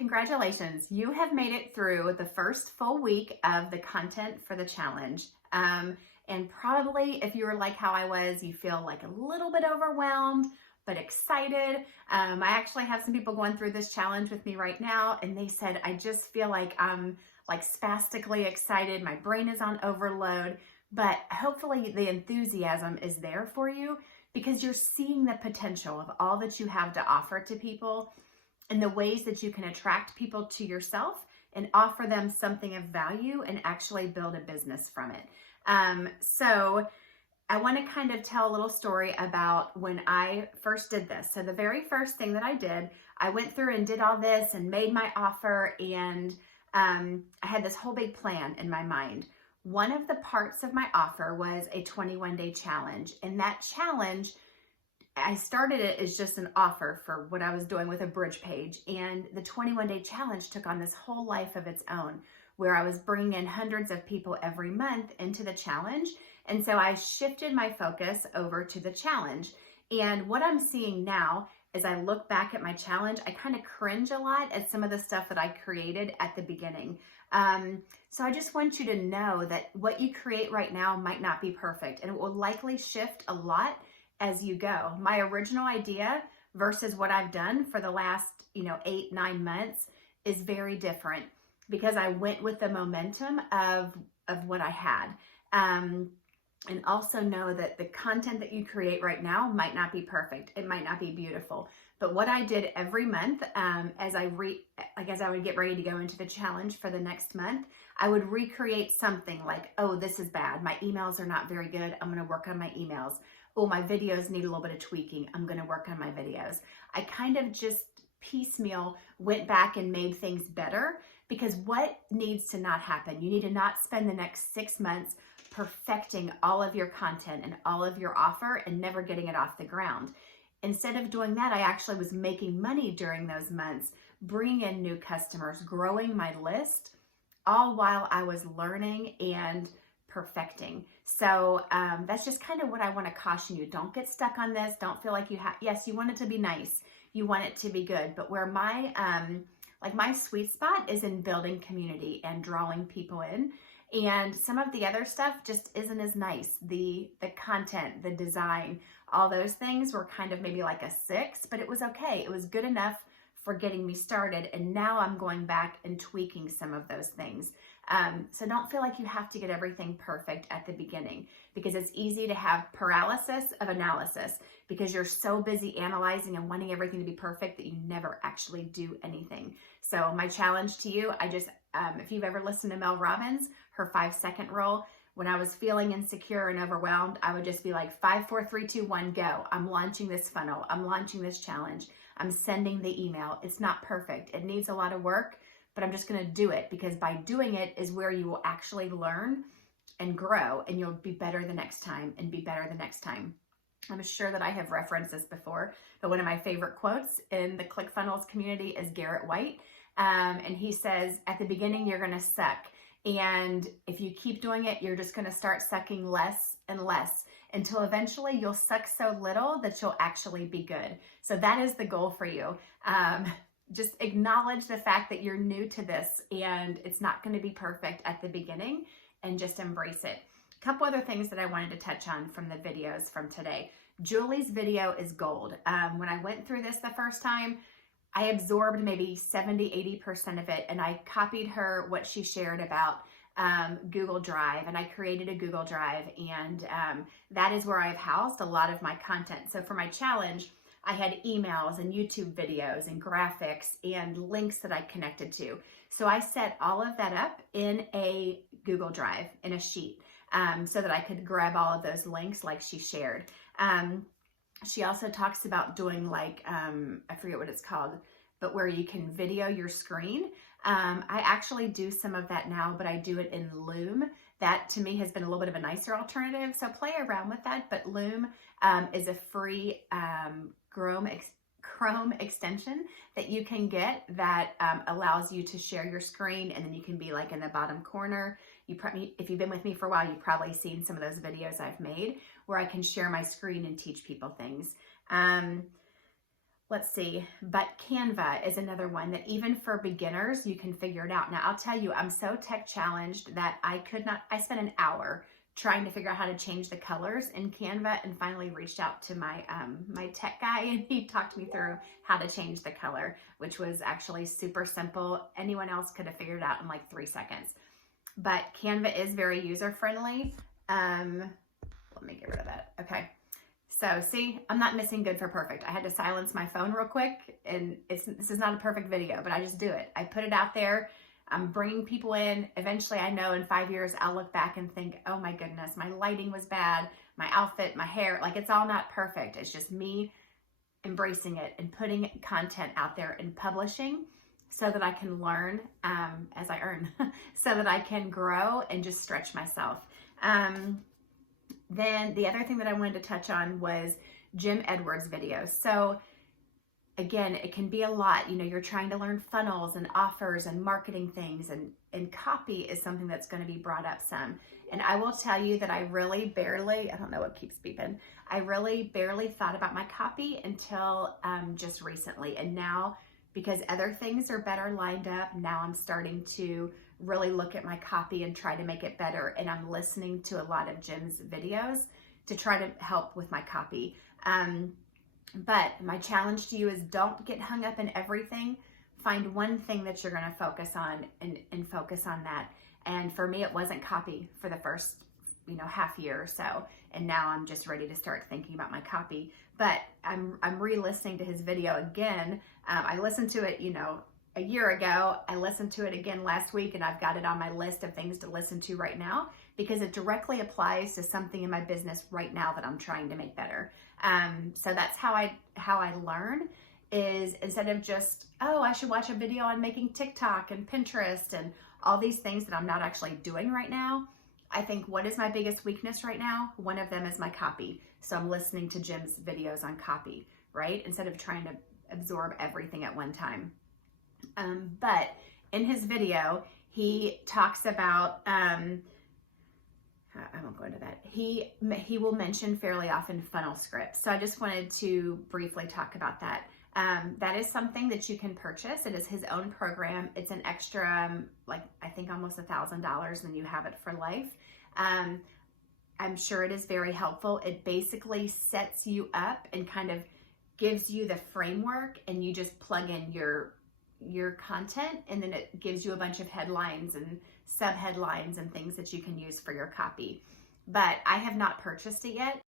Congratulations, you have made it through the first full week of the content for the challenge. And probably if you were like how I was, you feel like a little bit overwhelmed, but excited. I actually have some people going through this challenge with me right now, and they said, I just feel like I'm like spastically excited. My brain is on overload, but hopefully the enthusiasm is there for you because you're seeing the potential of all that you have to offer to people and the ways that you can attract people to yourself and offer them something of value and actually build a business from it. So I want to kind of tell a little story about when I first did this. So the very first thing that I did, I went through and did all this and made my offer, and I had this whole big plan in my mind. One of the parts of my offer was a 21-day challenge, and that challenge, I started it as just an offer for what I was doing with a bridge page, and the 21-day challenge took on this whole life of its own, where I was bringing in hundreds of people every month into the challenge. And so I shifted my focus over to the challenge. And what I'm seeing now, as I look back at my challenge, I kind of cringe a lot at some of the stuff that I created at the beginning. So I just want you to know that what you create right now might not be perfect, and it will likely shift a lot as you go. My original idea versus what I've done for the last, 8-9 months is very different because I went with the momentum of what I had. And also know that the content that you create right now might not be perfect. It might not be beautiful. But what I did every month, as I would get ready to go into the challenge for the next month, I would recreate something like, oh, this is bad. My emails are not very good. I'm going to work on my emails. Oh, my videos need a little bit of tweaking. I'm going to work on my videos. I kind of just piecemeal went back and made things better, because what needs to not happen? You need to not spend the next 6 months perfecting all of your content and all of your offer and never getting it off the ground. Instead of doing that, I actually was making money during those months, bringing in new customers, growing my list, all while I was learning and perfecting. So that's just kind of what I want to caution you. Don't get stuck on this. Don't feel like you have, yes, you want it to be nice. You want it to be good. But where my sweet spot is in building community and drawing people in. And some of the other stuff just isn't as nice. The content, the design, all those things were kind of maybe like a 6, but it was okay. It was good enough for getting me started. And now I'm going back and tweaking some of those things. So don't feel like you have to get everything perfect at the beginning, because it's easy to have paralysis of analysis because you're so busy analyzing and wanting everything to be perfect that you never actually do anything. So my challenge to you, if you've ever listened to Mel Robbins, her 5-second rule, when I was feeling insecure and overwhelmed, I would just be like, 5, 4, 3, 2, 1, go. I'm launching this funnel. I'm launching this challenge. I'm sending the email. It's not perfect. It needs a lot of work, but I'm just going to do it, because by doing it is where you will actually learn and grow, and you'll be better the next time and be better the next time. I'm sure that I have referenced this before, but one of my favorite quotes in the ClickFunnels community is Garrett White. And he says, at the beginning, you're going to suck. And if you keep doing it, you're just going to start sucking less and less until eventually you'll suck so little that you'll actually be good. So that is the goal for you. Just acknowledge the fact that you're new to this and it's not going to be perfect at the beginning, and just embrace it. A couple other things that I wanted to touch on from the videos from today. Julie's video is gold. When I went through this the first time, I absorbed maybe 70-80% of it, and I copied her what she shared about Google Drive, and I created a Google Drive, and that is where I've housed a lot of my content. So for my challenge, I had emails and YouTube videos and graphics and links that I connected to. So I set all of that up in a Google Drive, in a sheet, so that I could grab all of those links like she shared. She also talks about doing like, I forget what it's called, but where you can video your screen. I actually do some of that now, but I do it in Loom. That to me has been a little bit of a nicer alternative. So play around with that, but Loom is a free Chrome extension that you can get that allows you to share your screen, and then you can be like in the bottom corner. If you've been with me for a while, you've probably seen some of those videos I've made where I can share my screen and teach people things. let's see, but Canva is another one that even for beginners, you can figure it out. Now, I'll tell you, I'm so tech challenged that I spent an hour trying to figure out how to change the colors in Canva, and finally reached out to my my tech guy, and he talked me through how to change the color, which was actually super simple. Anyone else could have figured it out in like 3 seconds. But Canva is very user-friendly. Let me get rid of that. Okay. So see, I'm not missing good for perfect. I had to silence my phone real quick, and this is not a perfect video, but I just do it. I put it out there. I'm bringing people in. Eventually, I know in 5 years, I'll look back and think, oh my goodness, my lighting was bad, my outfit, my hair, like it's all not perfect. It's just me embracing it and putting content out there and publishing so that I can learn as I earn, so that I can grow and just stretch myself. Then the other thing that I wanted to touch on was Jim Edwards' videos. So again, it can be a lot. You know, you're trying to learn funnels and offers and marketing things, and copy is something that's going to be brought up some. And I will tell you that I really barely, I don't know what keeps beeping, I really barely thought about my copy until just recently. And now, because other things are better lined up, now I'm starting to really look at my copy and try to make it better. And I'm listening to a lot of Jim's videos to try to help with my copy. But my challenge to you is don't get hung up in everything. Find one thing that you're going to focus on and focus on that. And for me, it wasn't copy for the first, half year or so. And now I'm just ready to start thinking about my copy. But I'm re-listening to his video again. I listened to it, a year ago. I listened to it again last week, and I've got it on my list of things to listen to right now because it directly applies to something in my business right now that I'm trying to make better. So that's how I learn, is instead of just, oh, I should watch a video on making TikTok and Pinterest and all these things that I'm not actually doing right now. I think, what is my biggest weakness right now? One of them is my copy. So I'm listening to Jim's videos on copy, right? Instead of trying to absorb everything at one time. But in his video, he talks about, I won't go into that. He will mention fairly often funnel scripts. So I just wanted to briefly talk about that. That is something that you can purchase. It is his own program. It's an extra, I think almost $1,000 when you have it for life. I'm sure it is very helpful. It basically sets you up and kind of gives you the framework, and you just plug in your content, and then it gives you a bunch of headlines and sub headlines and things that you can use for your copy. But I have not purchased it yet.